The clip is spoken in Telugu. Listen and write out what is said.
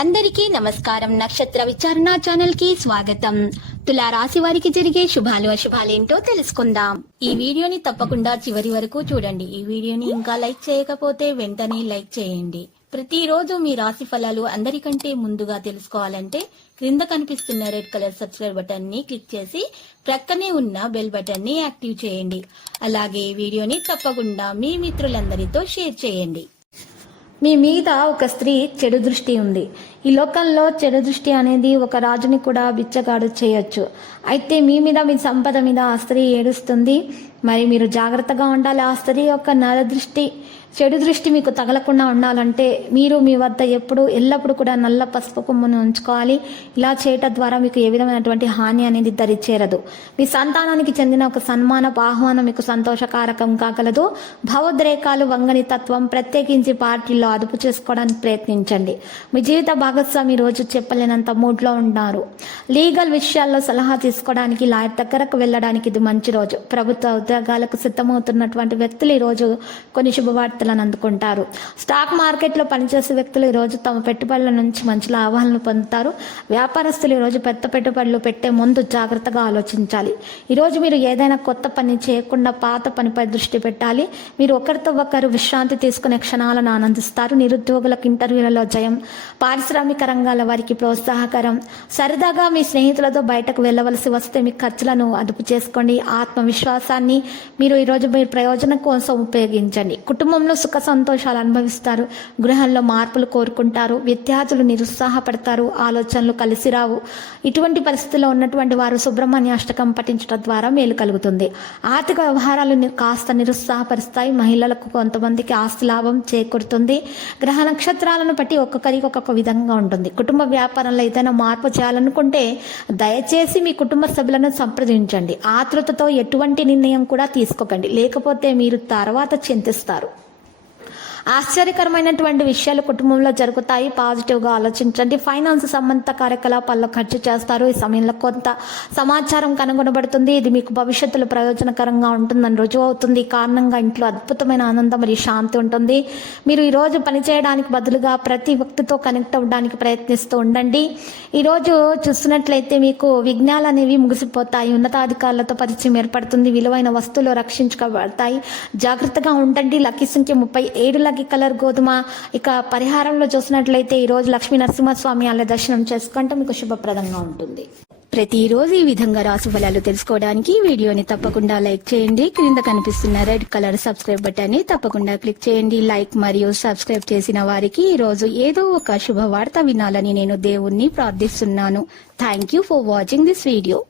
అందరికీ నమస్కారం. నక్షత్ర విచారణ ఛానల్ కి స్వాగతం. తులా రాశి వారికి జరిగే శుభాలు అశుభాలేంటో తెలుసుకుందాం. ఈ వీడియోని తప్పకుండా చివరి వరకు చూడండి. ఈ వీడియోని ఇంకా లైక్ చేయకపోతే వెంటనే లైక్ చేయండి. ప్రతిరోజు మీ రాశి ఫలాలు అందరికంటే ముందుగా తెలుసుకోవాలంటే క్రింద కనిపిస్తున్న రెడ్ కలర్ సబ్స్క్రైబ్ బటన్ ని క్లిక్ చేసి ప్రక్కనే ఉన్న బెల్ బటన్ ని యాక్టివ్ చేయండి. అలాగే ఈ వీడియోని తప్పకుండా మీ మిత్రులందరితో షేర్ చేయండి. మీ మీద ఒక స్త్రీ చెడు దృష్టి ఉంది. ఈ లోకంలో చెడు దృష్టి అనేది ఒక రాజుని కూడా బిచ్చగాడు చేయొచ్చు. అయితే మీ మీద, మీ సంపద మీద ఆ స్త్రీ ఏడుస్తుంది. మరి మీరు జాగ్రత్తగా ఉండాలి. ఆ స్త్రీ యొక్క నరదృష్టి, చెడు దృష్టి మీకు తగలకుండా ఉండాలంటే మీరు మీ వద్ద ఎల్లప్పుడూ కూడా నల్ల పసుపు కొమ్మును ఉంచుకోవాలి. ఇలా చేయటం ద్వారా మీకు ఏ విధమైనటువంటి హాని అనేది దరిచేరదు. మీ సంతానానికి చెందిన ఒక సన్మానపు ఆహ్వానం మీకు సంతోషకారకం కాగలదు. భావోద్రేకాలు, వంగని తత్వం, ప్రత్యేకించి పార్టీల్లో అదుపు చేసుకోవడానికి ప్రయత్నించండి. మీ జీవిత భాగస్వామి రోజు చెప్పలేనంత మూడ్లో ఉన్నారు. లీగల్ విషయాల్లో సలహా తీసుకోవడానికి, లాయర్ దగ్గరకు వెళ్ళడానికి ఇది మంచి రోజు. ప్రభుత్వ ఉద్యోగాలకు సిద్ధమవుతున్నటువంటి వ్యక్తులు ఈ రోజు కొన్ని శుభవార్తలను అందుకుంటారు. స్టాక్ మార్కెట్లో పనిచేసే వ్యక్తులు ఈ రోజు తమ పెట్టుబడుల నుంచి మంచి లాభాలను పొందుతారు. వ్యాపారస్తులు ఈ రోజు పెద్ద పెట్టుబడులు పెట్టే ముందు జాగ్రత్తగా ఆలోచించాలి. ఈ రోజు మీరు ఏదైనా కొత్త పని చేయకుండా పాత పనిపై దృష్టి పెట్టాలి. మీరు ఒకరితో ఒకరు విశ్రాంతి తీసుకునే క్షణాలను ఆనందిస్తారు. నిరుద్యోగులకు ఇంటర్వ్యూలలో జయం. పారిశ్రామిక రంగాల వారికి ప్రోత్సాహకరం. సరదాగా మీ స్నేహితులతో బయటకు వెళ్ళవలసి వస్తే మీ ఖర్చులను అదుపు చేసుకోండి. ఆత్మవిశ్వాసాన్ని మీరు ఈరోజు మీ ప్రయోజనం కోసం ఉపయోగించండి. కుటుంబంలో సుఖ సంతోషాలు అనుభవిస్తారు. గృహంలో మార్పులు కోరుకుంటారు. విద్యార్థులు నిరుత్సాహపడతారు. ఆలోచనలు కలిసి రావు. ఇటువంటి పరిస్థితుల్లో ఉన్నటువంటి వారు సుబ్రహ్మణ్య అష్టకం పఠించడం ద్వారా మేలు కలుగుతుంది. ఆర్థిక వ్యవహారాలు కాస్త నిరుత్సాహపరుస్తాయి. మహిళలకు కొంతమందికి ఆస్తి లాభం చేకూరుతుంది. గ్రహ నక్షత్రాలను బట్టి ఒక్కొక్కరికి ఒక్కొక్క విధంగా ఉంటుంది. కుటుంబ వ్యాపారంలో ఏదైనా మార్పు చేయాలనుకుంటే దయచేసి మీ కుటుంబ సభ్యులను సంప్రదించండి. ఆతృతతో ఎటువంటి నిర్ణయం కూడా తీసుకోకండి, లేకపోతే మీరు తర్వాత చింతిస్తారు. ఆశ్చర్యకరమైనటువంటి విషయాలు కుటుంబంలో జరుగుతాయి. పాజిటివ్గా ఆలోచించండి. ఫైనాన్స్ సంబంధిత కార్యకలాపాల్లో ఖర్చు చేస్తారు. ఈ సమయంలో కొంత సమాచారం కనుగొనబడుతుంది. ఇది మీకు భవిష్యత్తులో ప్రయోజనకరంగా ఉంటుందని రుజువు అవుతుంది. ఈ కారణంగా ఇంట్లో అద్భుతమైన ఆనందం మరియు శాంతి ఉంటుంది. మీరు ఈరోజు పనిచేయడానికి బదులుగా ప్రతి వ్యక్తితో కనెక్ట్ అవ్వడానికి ప్రయత్నిస్తూ ఉండండి. ఈరోజు చూస్తున్నట్లయితే మీకు విఘ్నాలు అనేవి ముగిసిపోతాయి. ఉన్నతాధికారులతో పరిచయం ఏర్పడుతుంది. విలువైన వస్తువులు రక్షించుకోబడతాయి. జాగ్రత్తగా ఉండండి. లక్కీ సంఖ్య 37, లక్కీ కలర్ గోధుమ. ఇక పరిహారంలో చూసినట్లయితే ఈ రోజు లక్ష్మీ నరసింహస్వామి ఆలయ దర్శనం చేసుకుంటే మీకు శుభప్రదంగా ఉంటుంది. ప్రతిరోజు ఈ విధంగా రాశి ఫలాలు తెలుసుకోవడానికి వీడియోని తప్పకుండా లైక్ చేయండి. క్రింద కనిపిస్తున్న రెడ్ కలర్ సబ్స్క్రైబ్ బటన్ ని తప్పకుండా క్లిక్ చేయండి. లైక్ మరియు సబ్స్క్రైబ్ చేసిన వారికి ఈ రోజు ఏదో ఒక శుభవార్త వినాలని నేను దేవుణ్ణి ప్రార్థిస్తున్నాను. Thank you for watching this video.